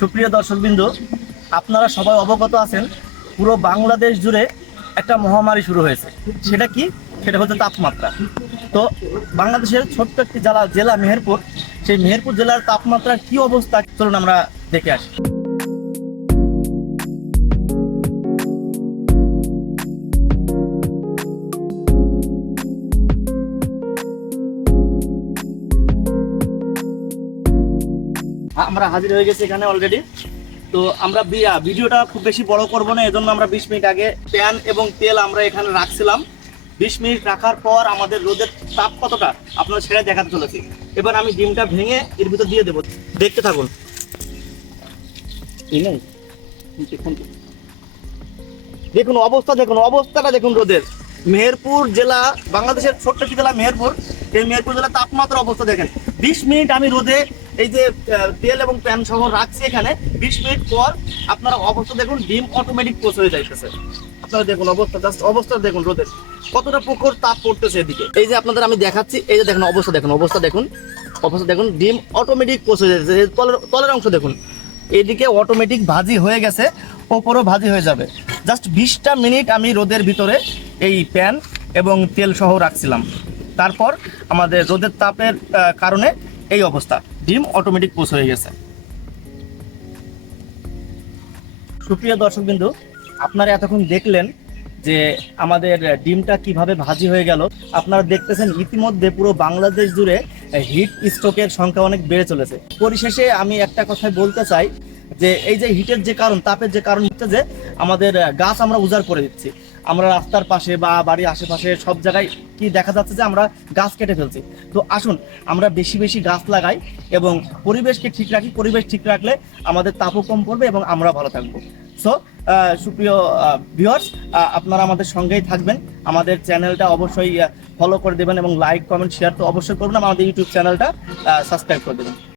সুপ্রিয় দর্শকবৃন্দ, আপনারা সবাই অবগত আছেন, পুরো বাংলাদেশ জুড়ে একটা মহামারী শুরু হয়েছে। সেটা কি? সেটা হচ্ছে তাপমাত্রা। তো বাংলাদেশের ছোট্ট একটি জেলা জেলা মেহেরপুর। সেই মেহেরপুর জেলার তাপমাত্রার কি অবস্থা? চলুন আমরা দেখে আসি। আমরা হাজির হয়ে গেছি এখানে অলরেডি তো আমরা ভিডিওটা খুব বেশি বড় করব না, এজন্য আমরা বিশ মিনিট আগে প্যান এবং তেল আমরা এখানে রাখছিলাম। বিশ মিনিট রাখার পর আমাদের রোদের তাপ কতটা আপনার ছেড়ে দেখাতে চলেছি। এবার আমি ডিমটা ভেঙে এর ভিতর দিয়ে দেবো। দেখতে থাকুন। দেখুন অবস্থা, দেখুন অবস্থাটা, দেখুন রোদের। মেহেরপুর জেলা, বাংলাদেশের ছোট্ট জেলা মেহেরপুর। এই মেহেরপুর জেলার তাপমাত্রা অবস্থা দেখেন। বিশ মিনিট আমি রোদে এই যে তেল এবং প্যান সহ রাখছি এখানে, বিশ মিনিট পর আপনারা অবস্থা দেখুন, ডিম অটোমেটিক পোষ হয়ে যাইতেছে। আপনারা দেখুন অবস্থা জাস্ট অবস্থা দেখুন রোদের কতটা প্রখর তাপ পড়তেছে এদিকে। এই যে আপনাদের আমি দেখাচ্ছি, এই যে দেখুন অবস্থা দেখুন অবস্থা দেখুন অবস্থা দেখুন, ডিম অটোমেটিক পোষ হয়ে যাচ্ছে তলের তলের অংশ দেখুন। এদিকে অটোমেটিক ভাজি হয়ে গেছে, ওপরও ভাজি হয়ে যাবে। জাস্ট বিশটা মিনিট আমি রোদের ভিতরে এই প্যান এবং তেল সহ রাখছিলাম। তারপর আমাদের রোদের তাপের কারণে এই অবস্থা। ডিম অটোমেটিক পোষ হয়ে গেছে। সুপ্রিয় দর্শকবিন্দু, আপনারা এতক্ষণ দেখলেন যে আমাদের ডিমটা কীভাবে ভাজি হয়ে গেল। আপনারা দেখতেছেন ইতিমধ্যে পুরো বাংলাদেশ জুড়ে হিট স্ট্রোকের সংখ্যা অনেক বেড়ে চলেছে। পরিশেষে আমি একটা কথাই বলতে চাই যে, এই যে হিটের যে কারণ, তাপের যে কারণ হচ্ছে যে, আমাদের গাছ আমরা উজাড় করে দিচ্ছি। আমরা রাস্তার পাশে বা বাড়ির আশেপাশে সব জায়গায় কি দেখা যাচ্ছে যে আমরা গাছ কেটে ফেলছি। তো আসুন, আমরা বেশি বেশি গাছ লাগাই এবং পরিবেশকে ঠিক রাখি, পরিবেশ ঠিক রাখলে আমাদের তাপও কম পড়বে এবং আমরা ভালো থাকব। সো সুপ্রিয় ভিউয়ার্স আপনারা আমাদের সঙ্গেই থাকবেন। আমাদের চ্যানেলটা অবশ্যই ফলো করে দেবেন এবং লাইক কমেন্ট শেয়ার তো অবশ্যই করবেন। আমাদের ইউটিউব চ্যানেলটা সাবস্ক্রাইব করে দেবেন।